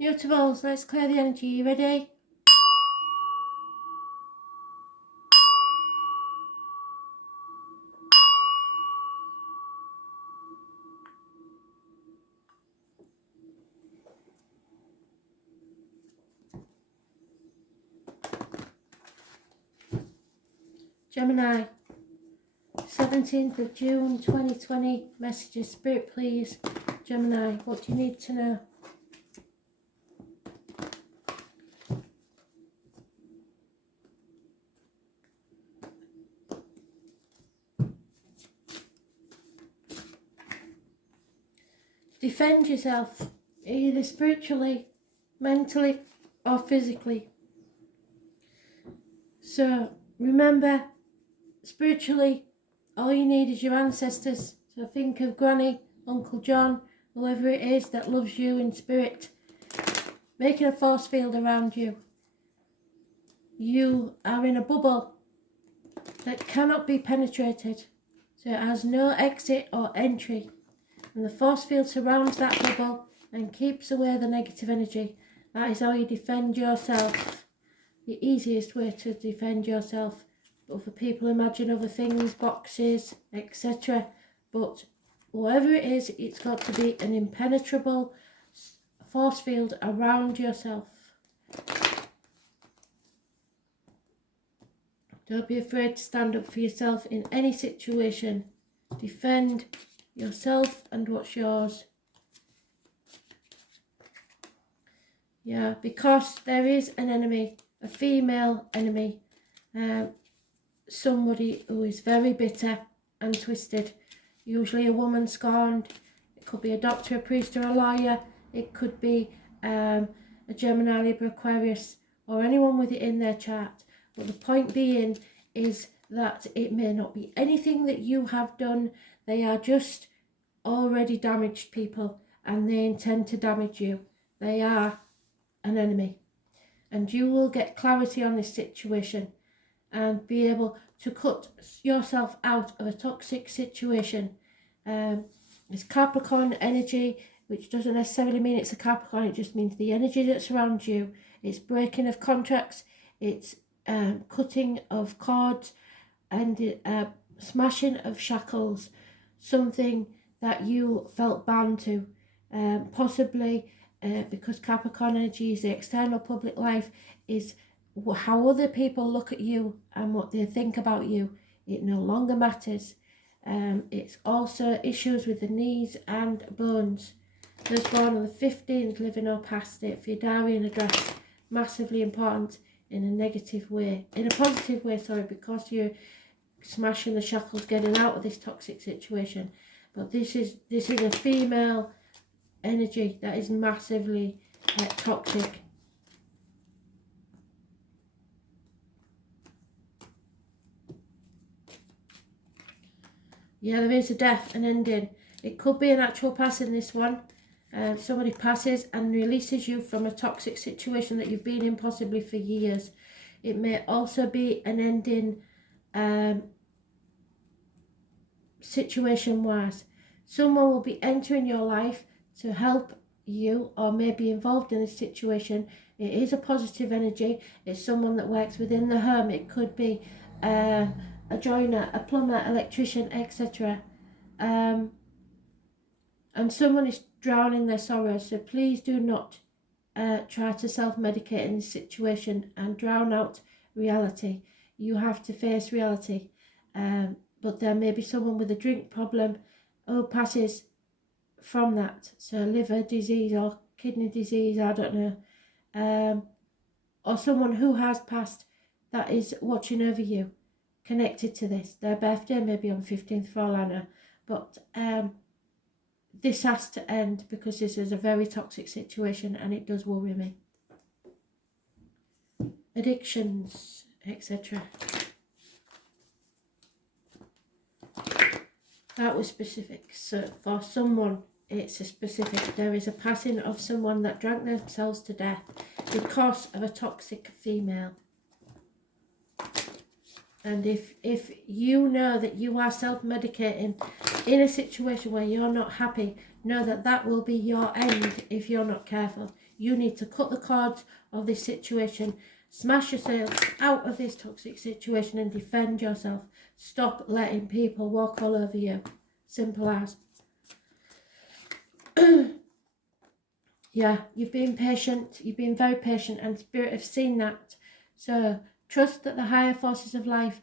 Mutables, let's clear the energy. You ready? Gemini, 17th of June 2020. Messages, Spirit, please. Gemini, what do you need to know? Defend yourself, either spiritually, mentally, or physically. So remember, spiritually, all you need is your ancestors. So think of Granny, Uncle John, whoever it is that loves you in spirit, making a force field around you. You are in a bubble that cannot be penetrated, so it has no exit or entry. And the force field surrounds that bubble and keeps away the negative energy. That is how you defend yourself. The easiest way to defend yourself. Other people imagine other things, boxes, etc. But whatever it is, it's got to be an impenetrable force field around yourself. Don't be afraid to stand up for yourself in any situation. Defend yourself and what's yours. Yeah, because there is an enemy, a female enemy, somebody who is very bitter and twisted, usually a woman scorned. It could be a doctor, a priest, or a lawyer. It could be a Gemini, Libra, Aquarius, or anyone with it in their chart. But the point being is that it may not be anything that you have done. They are just already damaged people, and they intend to damage you. They are an enemy, and you will get clarity on this situation and be able to cut yourself out of a toxic situation. It's Capricorn energy, which doesn't necessarily mean it's a Capricorn. It just means the energy that surrounds you. It's breaking of contracts, it's cutting of cords, and smashing of shackles, something that you felt bound to, possibly because Capricorn energy is the external public life, is how other people look at you and what they think about you. It no longer matters. It's also issues with the knees and bones. Those born on the 15th, living or past it, for your diary and address, massively important in a negative way, in a positive way, sorry, because you're smashing the shackles, getting out of this toxic situation. But this is a female energy that is massively toxic. Yeah, there is a death, an ending. It could be an actual passing, this one. Somebody passes and releases you from a toxic situation that you've been in possibly for years. It may also be an ending situation-wise. Someone will be entering your life to help you or may be involved in this situation. It is a positive energy. It's someone that works within the home. It could be a joiner, a plumber, electrician, etc. And someone is drowning their sorrows. So please do not try to self-medicate in this situation and drown out reality. You have to face reality. But there may be someone with a drink problem who passes from that. So liver disease or kidney disease, I don't know. Or someone who has passed that is watching over you, connected to this. Their birthday may be on the 15th for all I know. But this has to end because this is a very toxic situation and it does worry me. Addictions, etc. That was specific. So for someone, it's a specific. There is a passing of someone that drank themselves to death because of a toxic female. And if you know that you are self-medicating in a situation where you're not happy, know that that will be your end if you're not careful. You need to cut the cords of this situation. Smash yourself out of this toxic situation and defend yourself. Stop letting people walk all over you. Simple as. Yeah, you've been patient. You've been very patient, and Spirit have seen that. So trust that the higher forces of life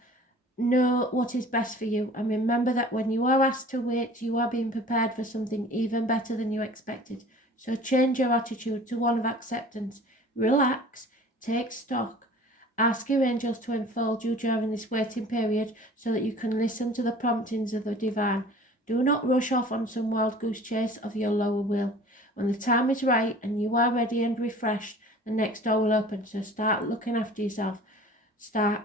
know what is best for you. And remember that when you are asked to wait, you are being prepared for something even better than you expected. So change your attitude to one of acceptance. Relax. Take stock. Ask your angels to enfold you during this waiting period so that you can listen to the promptings of the divine. Do not rush off on some wild goose chase of your lower will. When the time is right and you are ready and refreshed, the next door will open. So start looking after yourself. Start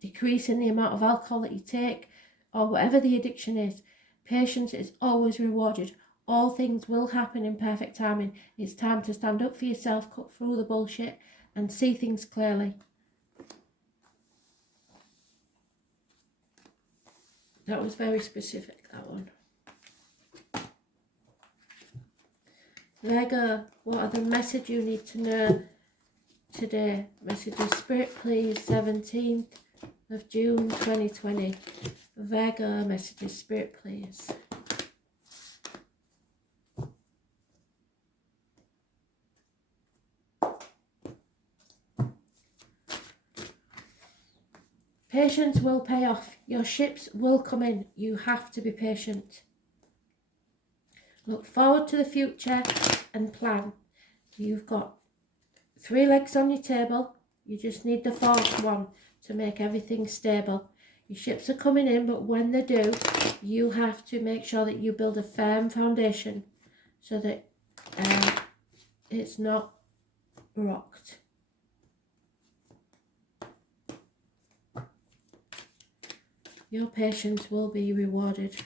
decreasing the amount of alcohol that you take or whatever the addiction is. Patience is always rewarded. All things will happen in perfect timing. It's time to stand up for yourself, cut through the bullshit and see things clearly. That was very specific, that one. Virgo, what are the messages you need to know today? Messages, Spirit, please. 17th of June 2020. Virgo, messages, Spirit, please. Patience will pay off. Your ships will come in. You have to be patient. Look forward to the future and plan. You've got 3 legs on your table. You just need the 4th one to make everything stable. Your ships are coming in, but when they do, you have to make sure that you build a firm foundation so that it's not rocked. Your patience will be rewarded.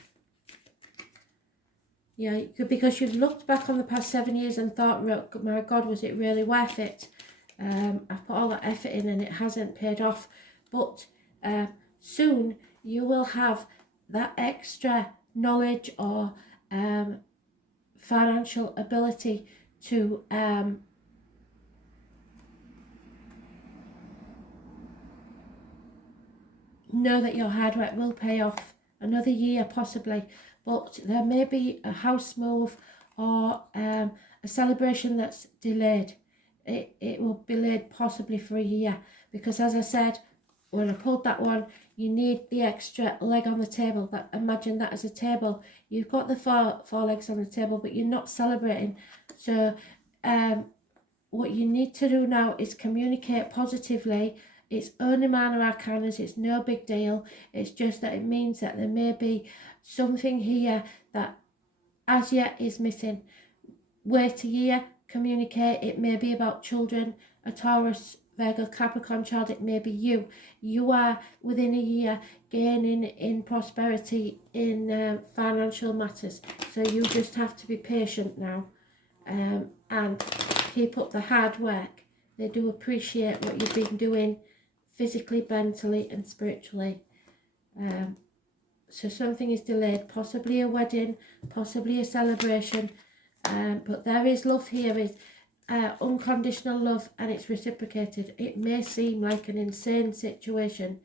Yeah, because you've looked back on the past 7 years and thought, my God, was it really worth it? I've put all that effort in and it hasn't paid off. But soon you will have that extra knowledge or financial ability to know that your hard work will pay off. Another year possibly, but there may be a house move or a celebration that's delayed. It will be delayed possibly for a year, because as I said when I pulled that one, you need the extra leg on the table. That, imagine that as a table. You've got the four legs on the table, but you're not celebrating. So what you need to do now is communicate positively. It's only minor arcanas, it's no big deal. It's just that it means that there may be something here that as yet is missing. Wait a year, communicate. It may be about children, a Taurus, Virgo, Capricorn child. It may be you. You are within a year gaining in prosperity in financial matters. So you just have to be patient now and keep up the hard work. They do appreciate what you've been doing physically, mentally and spiritually. So something is delayed, possibly a wedding, possibly a celebration, but there is love here, is unconditional love, and it's reciprocated. It may seem like an insane situation,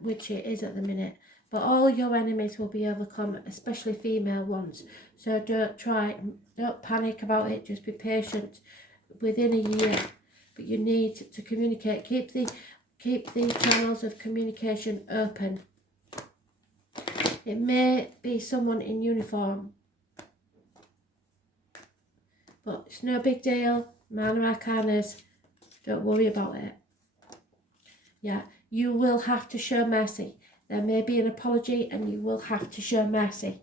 which it is at the minute, but all your enemies will be overcome, especially female ones. So don't panic about it, just be patient. Within a year, but you need to communicate. Keep the channels of communication open. It may be someone in uniform, but it's no big deal. Minor arcanas, don't worry about it. Yeah, you will have to show mercy. There may be an apology and you will have to show mercy.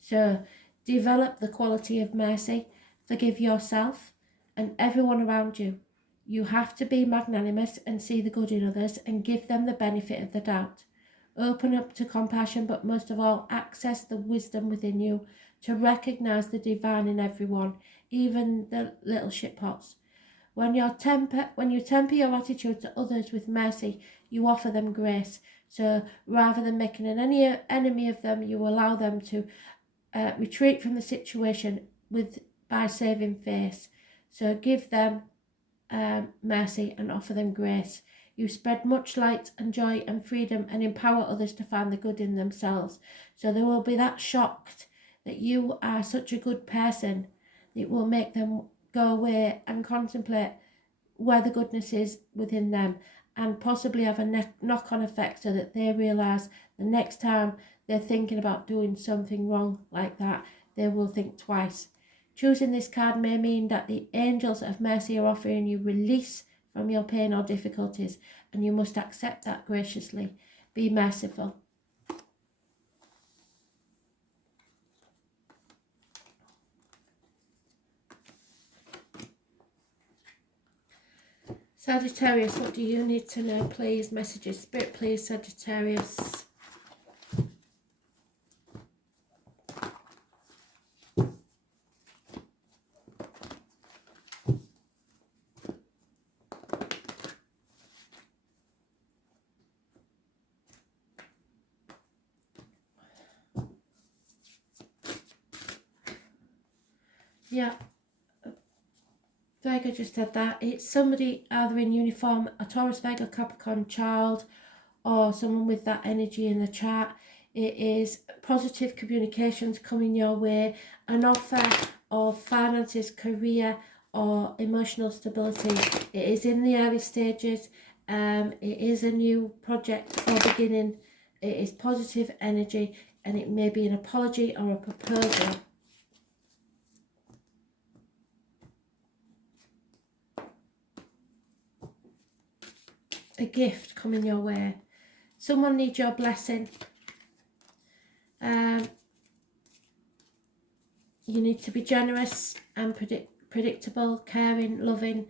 So develop the quality of mercy. Forgive yourself and everyone around you. You have to be magnanimous and see the good in others and give them the benefit of the doubt. Open up to compassion, but most of all, access the wisdom within you to recognise the divine in everyone, even the little shitpots. When you temper your attitude to others with mercy, you offer them grace. So rather than making an enemy of them, you allow them to retreat from the situation by saving face. So give them mercy and offer them grace. You spread much light and joy and freedom and empower others to find the good in themselves. So they will be that shocked that you are such a good person, it will make them go away and contemplate where the goodness is within them, and possibly have a knock-on effect so that they realise the next time they're thinking about doing something wrong like that, they will think twice. Choosing this card may mean that the angels of mercy are offering you release from your pain or difficulties, and you must accept that graciously. Be merciful. Sagittarius, what do you need to know, please? Messages, Spirit, please, Sagittarius. Yeah, Virgo just said that. It's somebody either in uniform, a Taurus, Virgo, Capricorn child, or someone with that energy in the chart. It is positive communications coming your way, an offer of finances, career, or emotional stability. It is in the early stages. It is a new project or beginning. It is positive energy, and it may be an apology or a proposal. A gift coming your way. Someone needs your blessing. You need to be generous and predictable, caring, loving,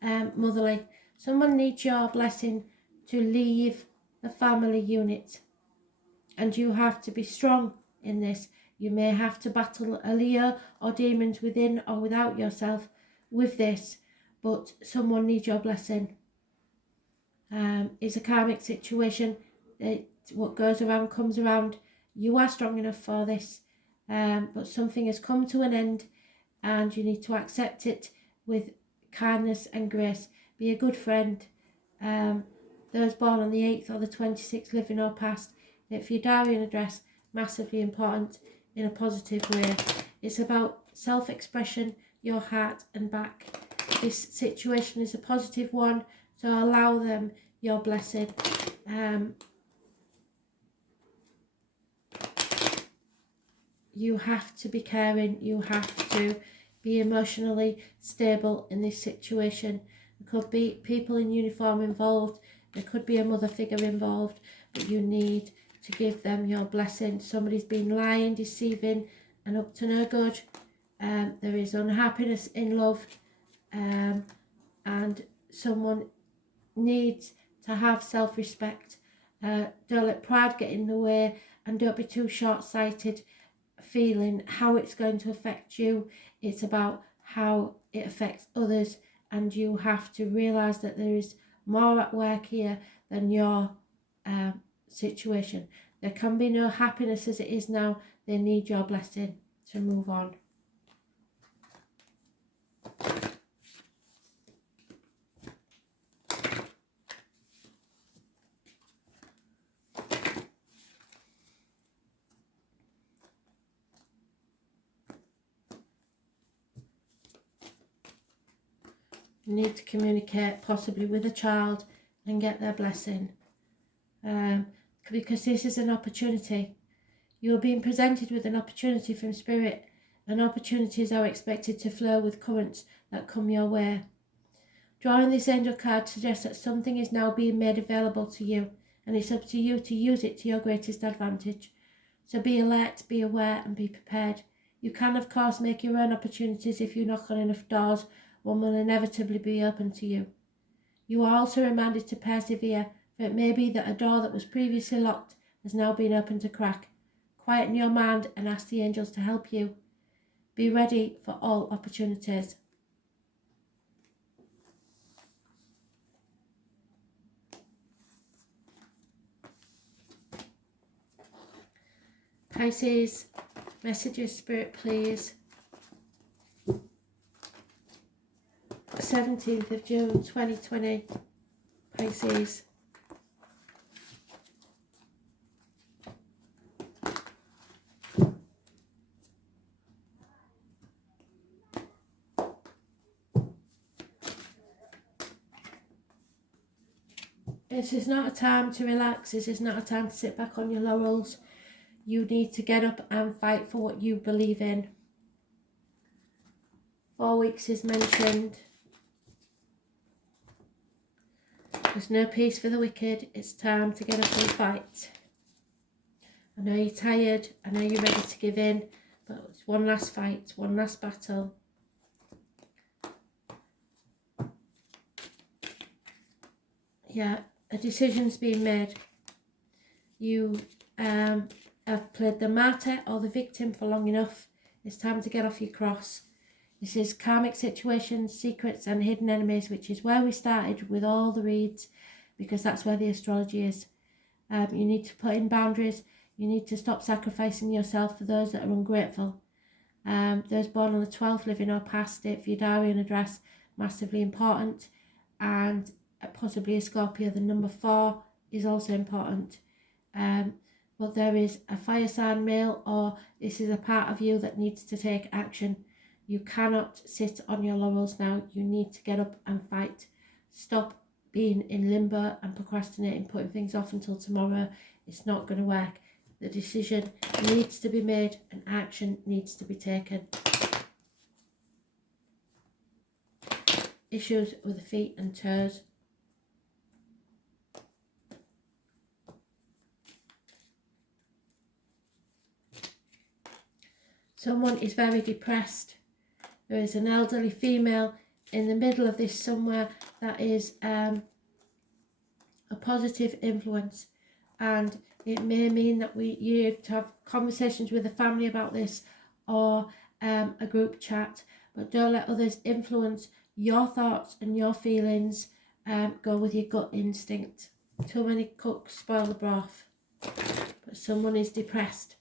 motherly. Someone needs your blessing to leave the family unit, and you have to be strong in this. You may have to battle a Leo or demons within or without yourself with this, but someone needs your blessing. It's a karmic situation. What goes around comes around. You are strong enough for this, but something has come to an end, and you need to accept it with kindness and grace. Be a good friend. Those born on the 8th or the 26th, living or past, if your diary and address, massively important in a positive way. It's about self-expression, your heart and back. This situation is a positive one, so allow them your blessing. You have to be caring. You have to be emotionally stable in this situation. There could be people in uniform involved. There could be a mother figure involved, but you need to give them your blessing. Somebody's been lying, deceiving, and up to no good. There is unhappiness in love, and someone needs to have self-respect. Don't let pride get in the way, and don't be too short-sighted feeling how it's going to affect you. It's about how it affects others, and you have to realise that there is more at work here than your situation. There can be no happiness as it is now. They need your blessing to move on. You need to communicate possibly with a child and get their blessing, because this is an opportunity. You are being presented with an opportunity from Spirit, and opportunities are expected to flow with currents that come your way. Drawing this angel card suggests that something is now being made available to you, and it's up to you to use it to your greatest advantage. So be alert, be aware, and be prepared. You can, of course, make your own opportunities. If you knock on enough doors, one will inevitably be open to you. You are also reminded to persevere, for it may be that a door that was previously locked has now been opened a crack. Quieten your mind and ask the angels to help you. Be ready for all opportunities. Pisces, messages, Spirit, please. 17th of June 2020, Pisces. This is not a time to relax. This is not a time to sit back on your laurels. You need to get up and fight for what you believe in. 4 weeks is mentioned. There's no peace for the wicked. It's time to get up and fight. I know you're tired. I know you're ready to give in. But it's one last fight, one last battle. Yeah, a decision's been made. You have played the martyr or the victim for long enough. It's time to get off your cross. This is karmic situations, secrets and hidden enemies, which is where we started with all the reads, because that's where the astrology is. You need to put in boundaries. You need to stop sacrificing yourself for those that are ungrateful. Those born on the 12th, living or past, date for your diary and address, massively important. And possibly a Scorpio, the number 4 is also important. But there is a fire sign male, or this is a part of you that needs to take action. You cannot sit on your laurels now. You need to get up and fight. Stop being in limbo and procrastinating, putting things off until tomorrow. It's not going to work. The decision needs to be made and action needs to be taken. Issues with the feet and toes. Someone is very depressed. There is an elderly female in the middle of this somewhere that is a positive influence, and it may mean that you have to have conversations with the family about this, or a group chat, but don't let others influence your thoughts and your feelings. Go with your gut instinct. Too many cooks spoil the broth. But someone is depressed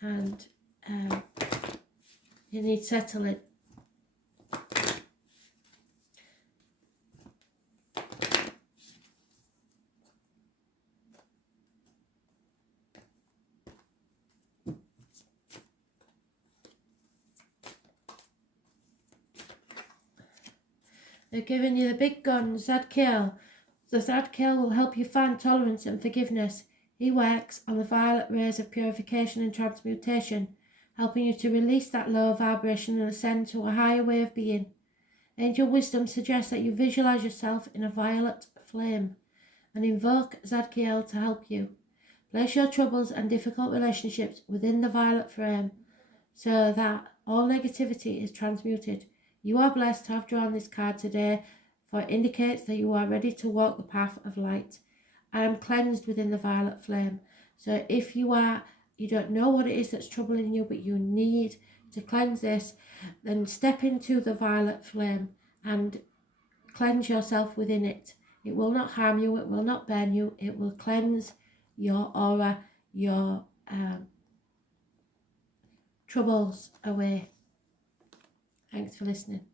and you need settling. They're giving you the big guns, Zadkiel. The Zadkiel will help you find tolerance and forgiveness. He works on the violet rays of purification and transmutation, helping you to release that lower vibration and ascend to a higher way of being. Angel wisdom suggests that you visualize yourself in a violet flame and invoke Zadkiel to help you. Place your troubles and difficult relationships within the violet flame so that all negativity is transmuted. You are blessed to have drawn this card today, for it indicates that you are ready to walk the path of light. I am cleansed within the violet flame. So if you don't know what it is that's troubling you, but you need to cleanse this, then step into the violet flame and cleanse yourself within it. It will not harm you, it will not burn you, it will cleanse your aura, your troubles away. Thanks for listening.